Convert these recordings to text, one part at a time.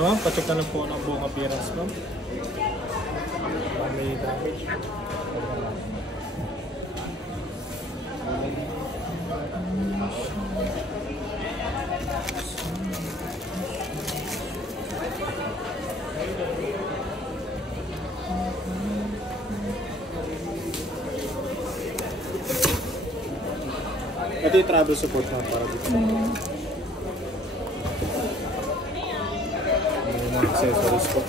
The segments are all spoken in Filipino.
ma'am, pacheck na lang po ng buong appearance ma'am. May damage. Ito yung travel support ma'am para dito. May accessories po.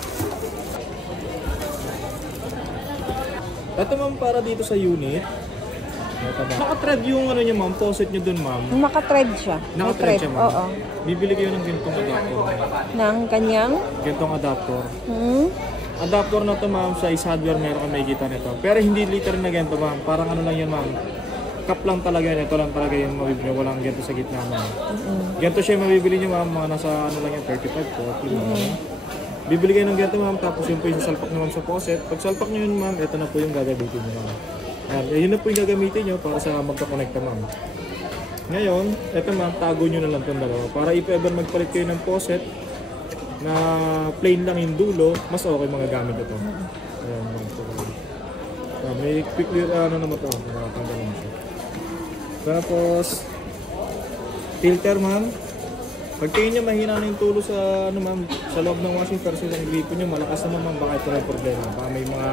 Ito ma'am para dito sa unit. Naka-thread yung ano niya ma'am, faucet niyo dun ma'am. Naka-thread siya. Naka-thread siya ma'am. Oo. Bibili kayo ng gantong adapter. Ng kanyang? Gantong adapter. Adapter na to ma'am, sa is hardware meron kang makikita nito. Pero hindi liter na ganito ma'am, parang ano lang yun ma'am. Cup lang talaga yun, ito lang talaga yung mabibili nyo, walang ganito sa gitna ma'am. Ganito siya yung mabibili nyo ma'am, mga nasa ano lang yan, 35 po. Bibili kayo ng ganito ma'am, tapos yun po yung sasalpak nyo ma'am sa faucet. Pag salpak nyo yun ma'am, ito na po yung gagamitin nyo ma'am. Yun na po yung gagamitin nyo para sa magkakonekta ma'am. Ngayon, ito ma'am, tago nyo na lang itong dalawa. Para if ever magpalit kayo ng faucet na plain lang yung dulo, mas okay mga gamit ito. Ayan ma'am. May quick ano naman ito, nakatanggal naman siya. Tapos, filter ma'am. Pag kayo nyo mahina na yung tulo sa, ano, ma'am, sa loob ng washing versus ang gripo nyo, malakas naman ma'am, baka ito na yung problema. Baka may mga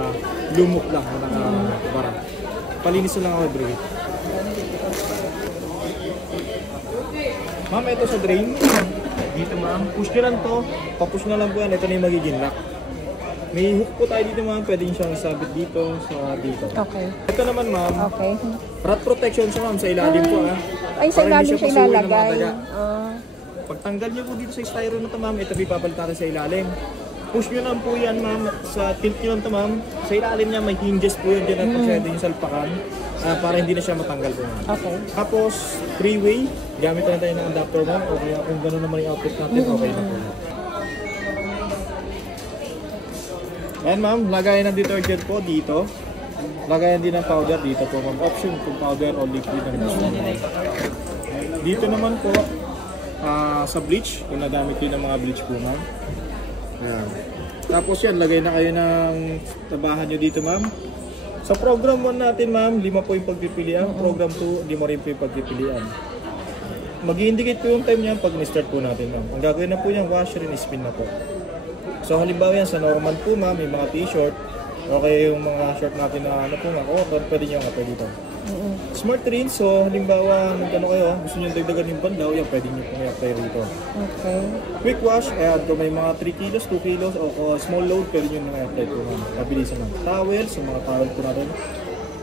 lumok lang na nakabara. Palinis na lang ako, bro. Ma'am, ito sa drain. Dito ma'am, push nyo lang to. Papush na lang po yan, ito na yung magiging lock. May hook po tayo dito ma'am, pwede nyo siyang isabit dito sa dito. Okay. Ito naman ma'am, okay. Rat protection siya ma'am, sa ilalim po ha. Ay, sa ilalim siya ilalagay. Pagtanggal nyo po dito sa styro na ito ma'am, ito pipapalitan sa ilalim. Push nyo lang po yan ma'am, sa tilt nyo lang ito ma'am. Sa ilalim niya may hinges po yun dyan at pwede nyo salpakan para hindi na siya matanggal po ma'am. Okay. Tapos, three-way, gamit na tayo ng adapter ma'am, o kaya kung gano'n naman yung output natin, okay na po. Ayan ma'am, lagayan ng detergent po dito. Lagayan din ng powder dito po ma'am. Option kung powder o liquid ang gusto nyo. Dito naman po, sa bleach, kung nagamit din ng mga bleach po ma'am. Ayan. Tapos yan, lagay na kayo ng tabahan nyo dito ma'am. Sa program 1 natin ma'am, 5 po yung pagpipilian. Program 2, 5 rin po yung pagpipilian. Mag-i-indicate po yung time niya pag ni-start po natin ma'am. Ang gagawin na po yung wash rin, spin na po. So halimbawa yan sa normal po ma'am, may mga t-shirt, okay yung mga short natin na ano po ma'am, pwede nyo nga dito. Smart rinse, so halimbawa nagano kayo, gusto nyo dagdagan yung banlaw, yan pwede nyo pong i-apply rito. Okay. Quick wash, ayan, kung may mga 3 kilos, 2 kilos, o small load, pwede nyo nang i-apply po ma'am. Pabilisan ma'am. Towels, yung mga towel po natin.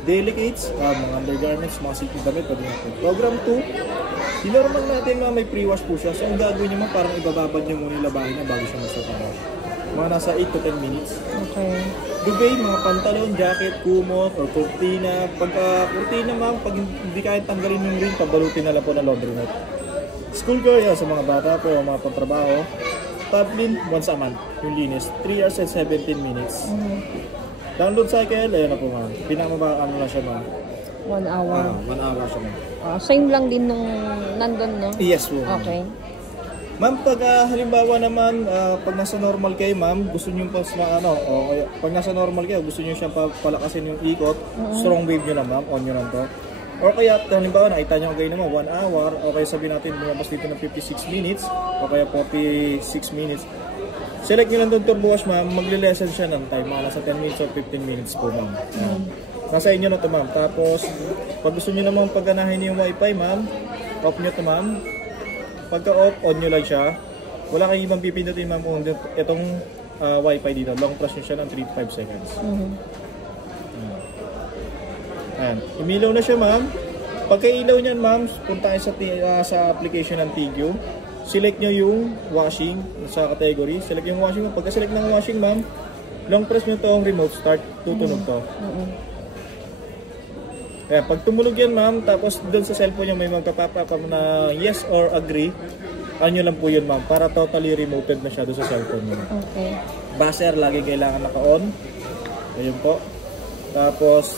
Delicates, mga undergarments, mga silky damit, pwede nyo po. Program 2, normal natin ma'am, may pre-wash po siya. So ang gagawin nyo ma'am, parang ibababad nyo muna yung labahin niya bago siya mag-wash. Mga nasa 8 to 10 minutes. Okay. Duvet, mga pantalon, jacket, kumot, or kurtina. Pagka kurtina ma'am, pag hindi kaya tanggalin yung ring, pabalutin na lang po na laundry mat. School girl, yan, sa mga bata po, mga patrabaho. Tablin, once a month, yung linis. 3 hours and 17 minutes. Download cycle, ayan na po ma'am. Pinamaba, ano lang siya ma'am. 1 hour. 1 hour siya ma'am. Same lang din nung nandun, no? Yes po. Okay. Ma'am, pag halimbawa naman, pag nasa normal kayo ma'am, gusto nyo pa pag nasa normal kayo, gusto nyo siyang palakasin yung ikot, strong wave nyo na ma'am, on nyo lang to. Or kaya, halimbawa, nakita nyo kayo naman, 1 hour, o kaya sabihin natin, lumabas dito ng 56 minutes, o kaya 46 minutes. Select nyo lang doon turbo wash ma'am, magle-lessen siya ng time, mga nasa 10 minutes or 15 minutes po ma'am. Nasa inyo na to ma'am. Tapos, pag gusto nyo naman pagganahin yung wifi ma'am, off nyo to ma'am. Pagka-off, on nyo lang siya. Wala kayong ibang pipindutin ma'am kung itong wifi dito. Long press nyo siya ng 3 to 5 seconds. Ayan. Umilaw na siya ma'am. Pagka-ilaw nyan ma'am, punta kayo sa application ng TIGU. Select nyo yung washing sa category. Select yung washing. Pagka-select ng washing ma'am, long press nyo itong remote start. Tutunog to. Kaya pag tumunog yan ma'am, tapos doon sa cellphone nyo may magpapap na yes or agree, ano lang po yun ma'am, para totally remoted na siya doon sa cellphone nyo. Okay. Buzzer, lagi kailangan naka-on. Ayun po. Tapos,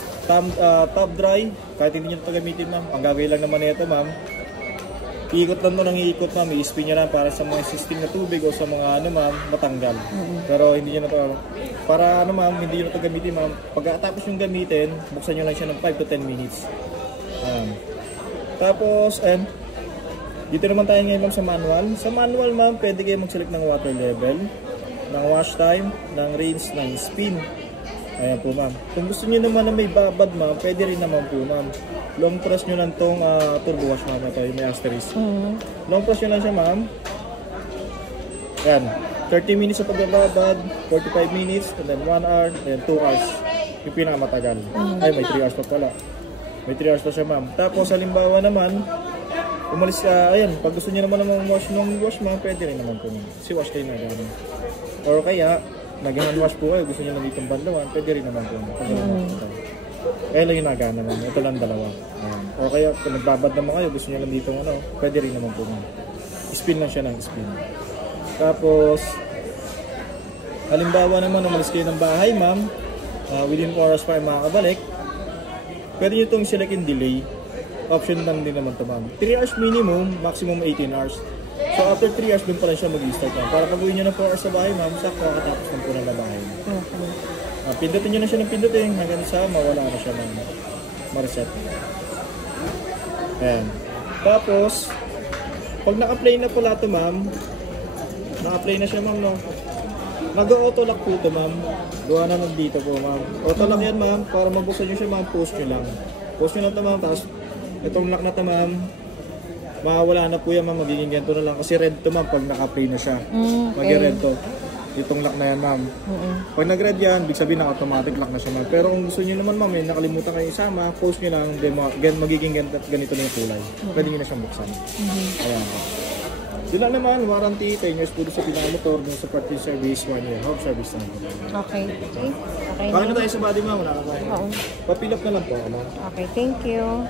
top dry, kahit hindi nyo ito gamitin ma'am, ang gagawin lang naman nito ma'am, Iikot lang mo ng iikot ma'am, i-spin niya lang para sa mga existing na tubig o sa mga ano ma'am, matanggal. Pero hindi niyo na to, para ano ma'am, hindi niyo na to gamitin ma'am. Pagkatapos yung gamitin, buksan niyo lang siya ng 5 to 10 minutes. Tapos, dito naman tayo ngayon ma'am sa manual. Sa manual ma'am, pwede kayo mag-select ng water level, ng wash time, ng rinse, ng spin. Ayan po ma'am. Kung gusto niyo naman na may babad ma'am, pwede rin naman po ma'am. Long press nyo lang tong turbo wash ma'am. Ito yung may asterisk. Long press nyo lang siya ma'am. Yan. 30 minutes sa pagbababad, 45 minutes, and then 1 hour, and then 2 hours. Yung pinakamatagal. Ay, may 3 hours pa pala. May 3 hours pa siya ma'am. Tapos halimbawa naman, umalis ka, ayan, pag gusto nyo naman ng wash ma'am, pwede rin naman po ma'am. Si wash kayo na gano'n. Or kaya, nag-hand wash po kayo, gusto nyo lang ditong bandawan, pwede rin naman po ma'am. Kaya lang yung nagana naman. Ito lang dalawa. O kaya kung nagbabad naman kayo, gusto nyo lang dito ano, pwede rin naman po ma'am. Spin lang siya ng spin. Tapos, halimbawa naman, umalis kayo ng bahay ma'am, within 4 hours pa ay makakabalik, pwede nyo itong select in delay. Option lang din naman ito ma'am. 3 hours minimum, maximum 18 hours. So after 3 hours, doon pa rin siya mag-start ma'am. Para pag-uwi nyo ng 4 hours sa bahay ma'am, sakto kakatapos ng po na bahay. Pindutin nyo na siya ng pindutin hanggang sa mawala na siya ng ma-reset. Ayan. Tapos, pag naka-play na pala ito ma'am, naka-play na siya ma'am, no? Mag-auto-lock po ito ma'am. Gawa naman dito po ma'am. Auto-lock yan ma'am, para mabuksan nyo siya ma'am, post nyo lang. Post nyo lang ito ma'am, tapos itong lock na ito ma'am, mawala na po yan ma'am, magiging ganito na lang. Kasi red to ma'am, pag naka-play na siya. Magiging red to. Itong lock na yan ma'am. Pag nag-red yan, big sabihin na automatic lock na siya ma'am. Pero kung gusto nyo naman ma'am, nakalimutan kayo isama, post nyo lang, then magiging ganito na yung kulay. Pwede nyo na siyang buksan. Ayan po. Sila naman, warranty, 10 years po sa pinaka-motor, dun sa party service, 1 year home service na. Okay. Okay. Bakit na tayo sa body ma'am? Wala ka tayo. Oo. Papilap na lang po. Ano? Okay, thank you.